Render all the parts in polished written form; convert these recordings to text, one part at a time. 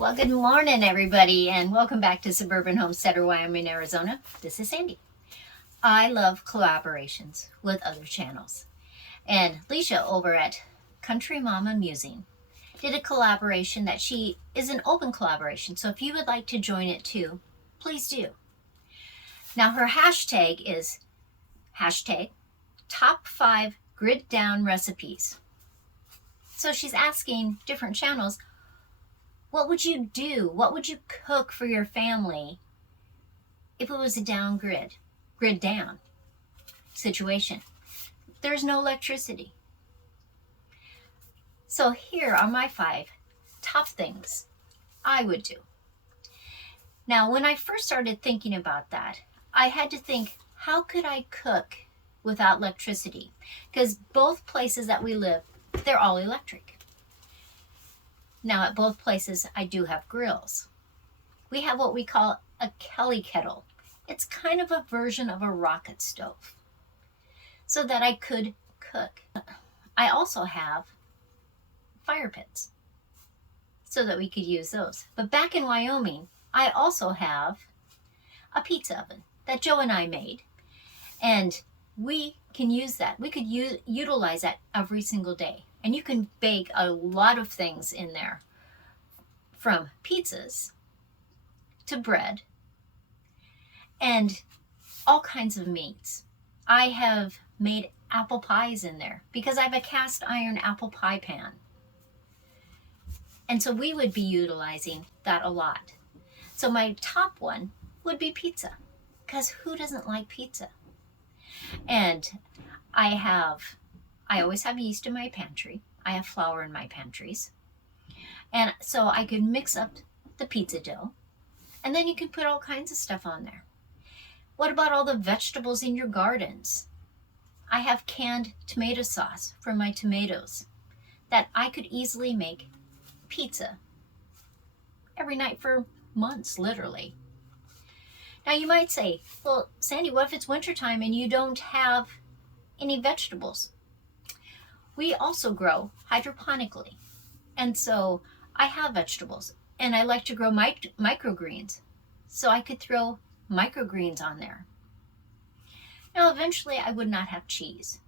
Well, good morning, everybody, and welcome back to Suburban Homesteader WY in Arizona. This is Sandi. I love collaborations with other channels. And Alicia over at Country Mama Musing did a collaboration that she is an open collaboration. So if you would like to join it too, please do. Now her hashtag is hashtag top 5 grid down recipes. So she's asking different channels, what would you do? What would you cook for your family if it was a grid down situation? There's no electricity. So here are my 5 top things I would do. Now, when I first started thinking about that, I had to think, how could I cook without electricity? Because both places that we live, they're all electric. Now at both places I do have grills. We have what we call a Kelly kettle. It's kind of a version of a rocket stove so that I could cook. I also have fire pits so that we could use those. But back in Wyoming, I also have a pizza oven that Joe and I made, and we can use that. We could utilize that every single day. And you can bake a lot of things in there, from pizzas to bread and all kinds of meats. I have made apple pies in there because I have a cast iron apple pie pan. And so we would be utilizing that a lot. So my top one would be pizza, because who doesn't like pizza? And I always have yeast in my pantry. I have flour in my pantries. And so I could mix up the pizza dough, and then you can put all kinds of stuff on there. What about all the vegetables in your gardens? I have canned tomato sauce from my tomatoes that I could easily make pizza every night for months, literally. Now you might say, well, Sandi, what if it's wintertime and you don't have any vegetables? We also grow hydroponically. And so I have vegetables, and I like to grow microgreens. So I could throw microgreens on there. Now, eventually I would not have cheese.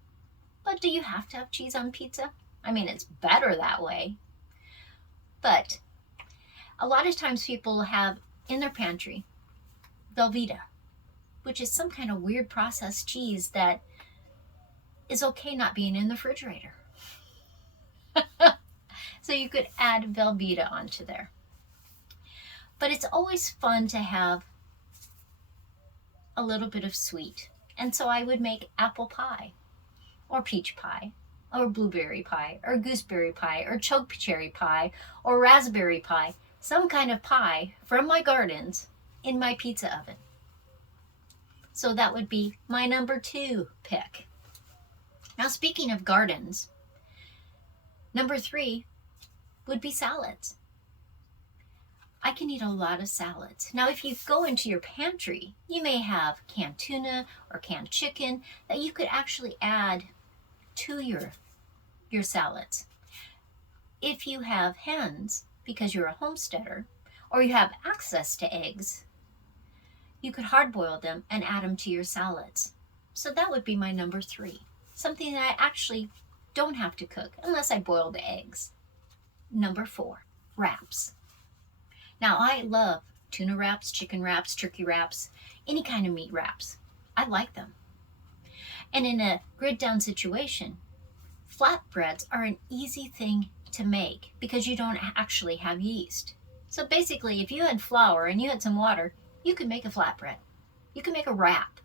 But do you have to have cheese on pizza? I mean, it's better that way. But a lot of times people have in their pantry Velveeta, which is some kind of weird processed cheese that is okay not being in the refrigerator. So you could add Velveeta onto there. But it's always fun to have a little bit of sweet. And so I would make apple pie, or peach pie, or blueberry pie, or gooseberry pie, or chokecherry pie, or raspberry pie, some kind of pie from my gardens in my pizza oven. So that would be my number 2 pick. Now, speaking of gardens, number 3 would be salads. I can eat a lot of salads. Now, if you go into your pantry, you may have canned tuna or canned chicken that you could actually add to your salads. If you have hens, because you're a homesteader, or you have access to eggs, you could hard boil them and add them to your salads. So that would be my number 3. Something that I actually don't have to cook unless I boil the eggs. Number 4, wraps. Now, I love tuna wraps, chicken wraps, turkey wraps, any kind of meat wraps. I like them. And in a grid down situation, flatbreads are an easy thing to make because you don't actually have yeast. So basically, if you had flour and you had some water, you could make a flatbread. You could make a wrap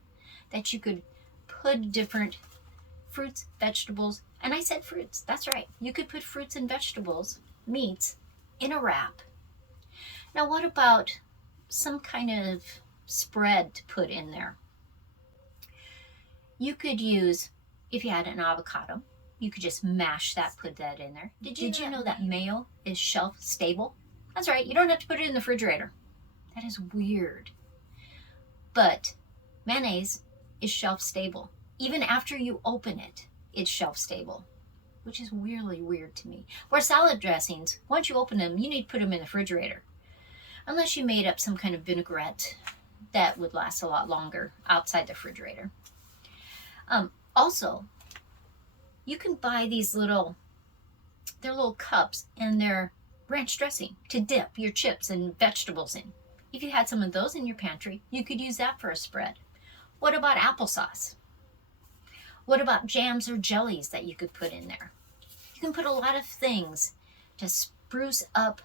that you could put different fruits, vegetables, and I said fruits, that's right. You could put fruits and vegetables, meats, in a wrap. Now, what about some kind of spread to put in there? You could use, if you had an avocado, you could just mash that, put that in there. Did you know that mayo is shelf stable? That's right, you don't have to put it in the refrigerator. That is weird. But mayonnaise is shelf stable. Even after you open it, it's shelf stable, which is really weird to me. Where salad dressings, once you open them, you need to put them in the refrigerator. unless you made up some kind of vinaigrette that would last a lot longer outside the refrigerator. Also, you can buy these little cups, and they're ranch dressing to dip your chips and vegetables in. If you had some of those in your pantry, you could use that for a spread. What about applesauce? What about jams or jellies that you could put in there? You can put a lot of things to spruce up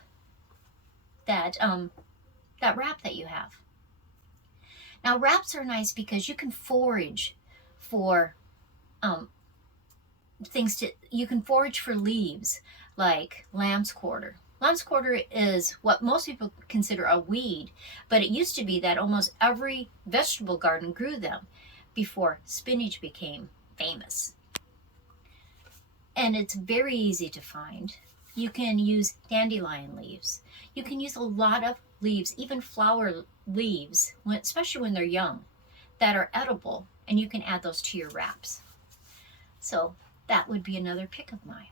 that wrap that you have. Now, wraps are nice because you can forage for you can forage for leaves like lamb's quarter. Lamb's quarter is what most people consider a weed, but it used to be that almost every vegetable garden grew them before spinach became famous. And it's very easy to find. You can use dandelion leaves. You can use a lot of leaves, even flower leaves, especially when they're young, that are edible, and you can add those to your wraps. So that would be another pick of mine.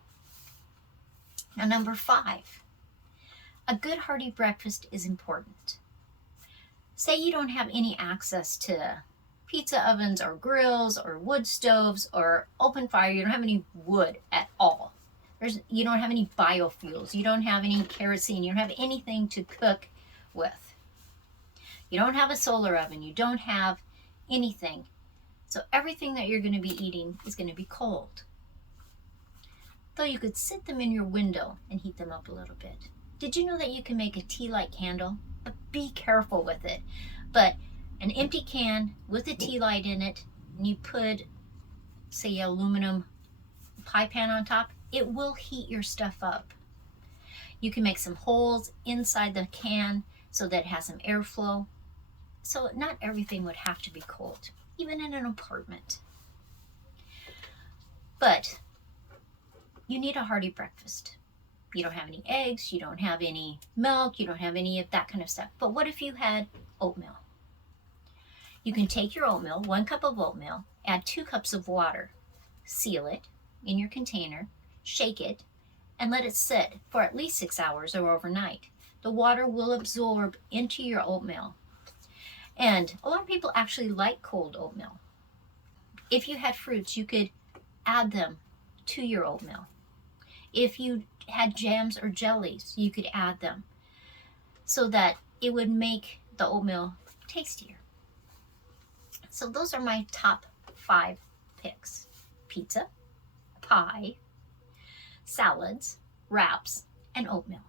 Now, number 5, a good hearty breakfast is important. Say you don't have any access to pizza ovens or grills or wood stoves or open fire. You don't have any wood at all. You don't have any biofuels. You don't have any kerosene. You don't have anything to cook with. You don't have a solar oven. You don't have anything. So everything that you're going to be eating is going to be cold. Though you could sit them in your window and heat them up a little bit. Did you know that you can make a tea light candle? But be careful with it. But an empty can with a tea light in it, and you put, say, an aluminum pie pan on top, it will heat your stuff up. You can make some holes inside the can so that it has some airflow. So not everything would have to be cold, even in an apartment. But you need a hearty breakfast. You don't have any eggs, you don't have any milk, you don't have any of that kind of stuff. But what if you had oatmeal? You can take your oatmeal, 1 cup of oatmeal, add 2 cups of water, seal it in your container, shake it, and let it sit for at least 6 hours or overnight. The water will absorb into your oatmeal. And a lot of people actually like cold oatmeal. If you had fruits, you could add them to your oatmeal. If you had jams or jellies, you could add them so that it would make the oatmeal tastier. So those are my top 5 picks: pizza, pie, salads, wraps, and oatmeal.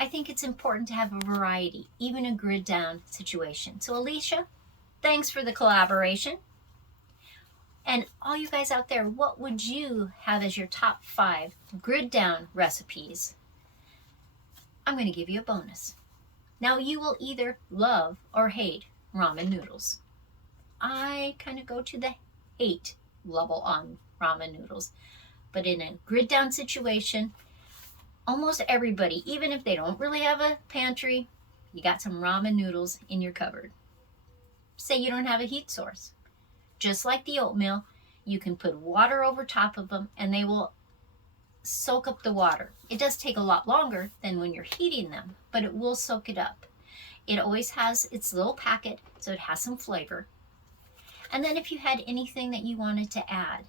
I think it's important to have a variety, even a grid down situation. So Alicia, thanks for the collaboration. And all you guys out there, what would you have as your top 5 grid down recipes? I'm going to give you a bonus. Now, you will either love or hate ramen noodles. I kind of go to the hate level on ramen noodles. But in a grid down situation, almost everybody, even if they don't really have a pantry, you got some ramen noodles in your cupboard. Say you don't have a heat source. Just like the oatmeal, you can put water over top of them and they will soak up the water. It does take a lot longer than when you're heating them, but it will soak it up. It always has its little packet, so it has some flavor. And then if you had anything that you wanted to add,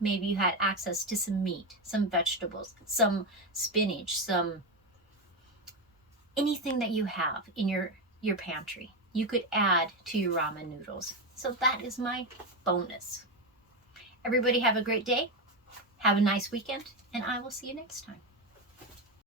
maybe you had access to some meat, some vegetables, some spinach, anything that you have in your pantry, you could add to your ramen noodles. So that is my bonus. Everybody have a great day. Have a nice weekend, and I will see you next time.